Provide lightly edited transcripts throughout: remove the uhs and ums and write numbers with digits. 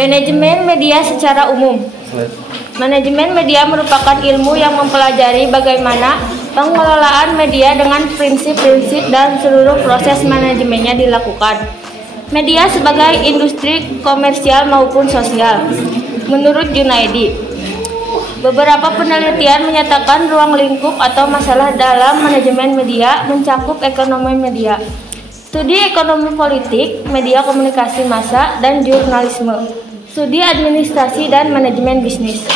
Manajemen media secara umum. Manajemen media merupakan ilmu yang mempelajari bagaimana pengelolaan media dengan prinsip-prinsip dan seluruh proses manajemennya dilakukan. Media sebagai industri komersial maupun sosial. Menurut Junaidi, beberapa penelitian menyatakan ruang lingkup atau masalah dalam manajemen media mencakup ekonomi media, studi ekonomi politik, media komunikasi massa, dan jurnalisme, studi administrasi dan manajemen bisnis.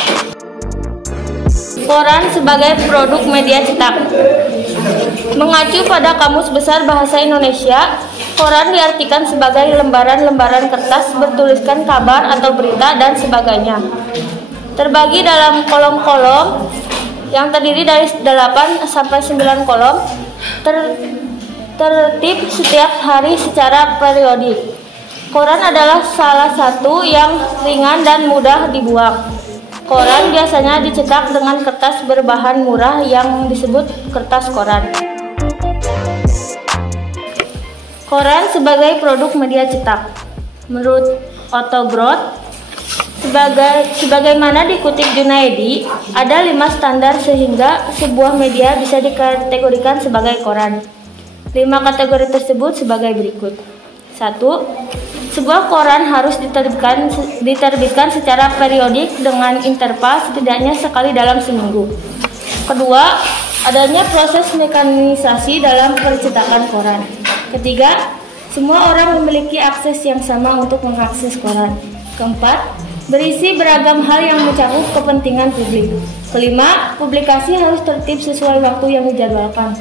Koran sebagai produk media cetak. Mengacu pada Kamus Besar Bahasa Indonesia, koran diartikan sebagai lembaran-lembaran kertas bertuliskan kabar atau berita dan sebagainya. Terbagi dalam kolom-kolom yang terdiri dari 8 sampai 9 kolom, tertib setiap hari secara periodik. Koran adalah salah satu yang ringan dan mudah dibuang. Koran biasanya dicetak dengan kertas berbahan murah yang disebut kertas koran. Koran sebagai produk media cetak. Menurut Otto Groth, sebagaimana dikutip Junaidi, ada 5 standar sehingga sebuah media bisa dikategorikan sebagai koran. 5 kategori tersebut sebagai berikut. 1. Sebuah koran harus diterbitkan secara periodik dengan interval setidaknya sekali dalam seminggu. Kedua, adanya proses mekanisasi dalam percetakan koran. Ketiga, semua orang memiliki akses yang sama untuk mengakses koran. Keempat, berisi beragam hal yang mencakup kepentingan publik. Kelima, publikasi harus tertib sesuai waktu yang dijadwalkan.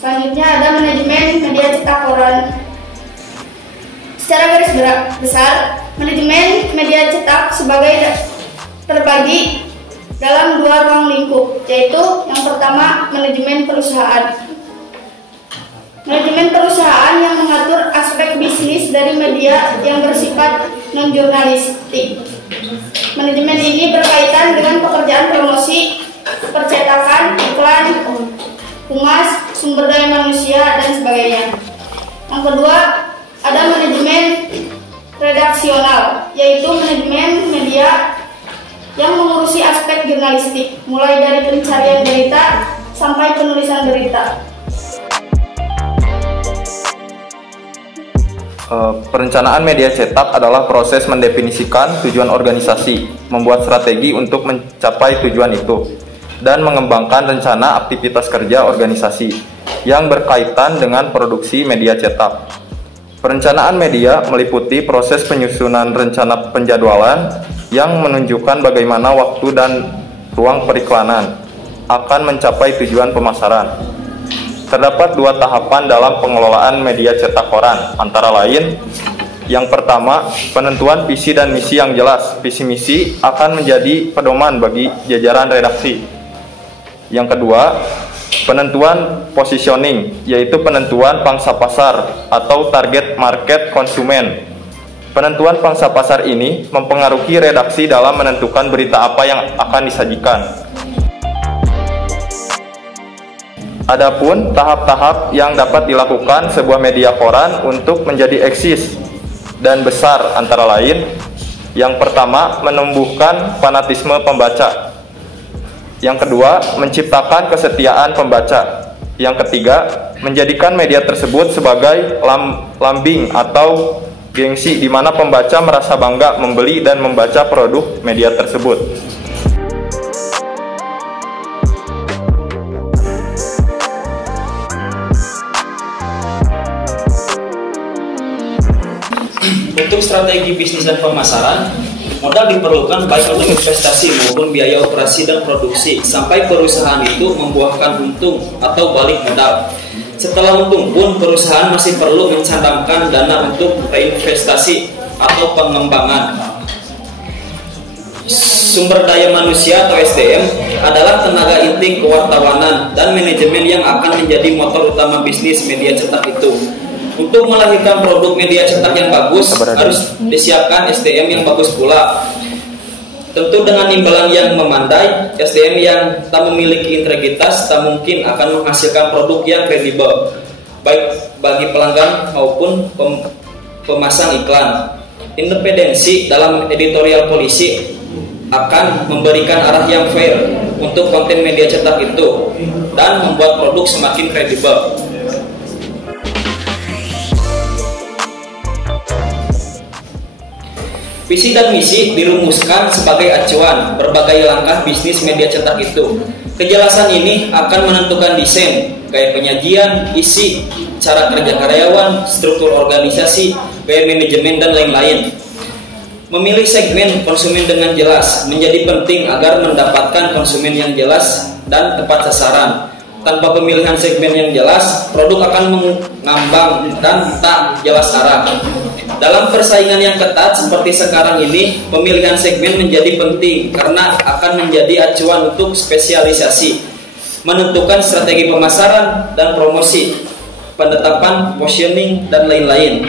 Selanjutnya ada manajemen media cetak koran. Secara garis besar, manajemen media cetak terbagi dalam 2 ruang lingkup, yaitu yang pertama manajemen perusahaan. Manajemen perusahaan yang mengatur aspek bisnis dari media yang bersifat non-jurnalistik. Manajemen ini berkaitan dengan pekerjaan promosi, percetakan, iklan, humas, sumber daya manusia, dan sebagainya. Yang kedua, ada manajemen redaksional, yaitu manajemen media yang mengurusi aspek jurnalistik, mulai dari pencarian berita sampai penulisan berita. Perencanaan media cetak adalah proses mendefinisikan tujuan organisasi, membuat strategi untuk mencapai tujuan itu, dan mengembangkan rencana aktivitas kerja organisasi yang berkaitan dengan produksi media cetak. Perencanaan media meliputi proses penyusunan rencana penjadwalan yang menunjukkan bagaimana waktu dan ruang periklanan akan mencapai tujuan pemasaran. Terdapat 2 tahapan dalam pengelolaan media cetak koran, antara lain: yang pertama, penentuan visi dan misi yang jelas. Visi misi akan menjadi pedoman bagi jajaran redaksi. Yang kedua, penentuan positioning, yaitu penentuan pangsa pasar atau target market konsumen. Penentuan pangsa pasar ini mempengaruhi redaksi dalam menentukan berita apa yang akan disajikan. Adapun tahap-tahap yang dapat dilakukan sebuah media koran untuk menjadi eksis dan besar antara lain: yang pertama, menumbuhkan fanatisme pembaca. Yang kedua, menciptakan kesetiaan pembaca. Yang ketiga, menjadikan media tersebut sebagai lambing atau gengsi di mana pembaca merasa bangga membeli dan membaca produk media tersebut. Untuk strategi bisnis dan pemasaran, modal diperlukan baik untuk investasi maupun biaya operasi dan produksi sampai perusahaan itu membuahkan untung atau balik modal. Setelah untung pun, perusahaan masih perlu mencadangkan dana untuk reinvestasi atau pengembangan. Sumber daya manusia atau SDM adalah tenaga inti kewartawanan dan manajemen yang akan menjadi motor utama bisnis media cetak itu. Untuk melahirkan produk media cetak yang bagus, harus disiapkan SDM yang bagus pula. Tentu dengan imbalan yang memandai, SDM yang tak memiliki integritas tak mungkin akan menghasilkan produk yang kredibel, baik bagi pelanggan maupun pemasang iklan. Independensi dalam editorial polisi akan memberikan arah yang fair untuk konten media cetak itu dan membuat produk semakin kredibel. Visi dan misi dirumuskan sebagai acuan berbagai langkah bisnis media cetak itu. Kejelasan ini akan menentukan desain, gaya penyajian, isi, cara kerja karyawan, struktur organisasi, gaya manajemen, dan lain-lain. Memilih segmen konsumen dengan jelas menjadi penting agar mendapatkan konsumen yang jelas dan tepat sasaran. Tanpa pemilihan segmen yang jelas, produk akan mengambang dan tak jelas arah. Dalam persaingan yang ketat seperti sekarang ini, pemilihan segmen menjadi penting karena akan menjadi acuan untuk spesialisasi, menentukan strategi pemasaran dan promosi, penetapan positioning, dan lain-lain.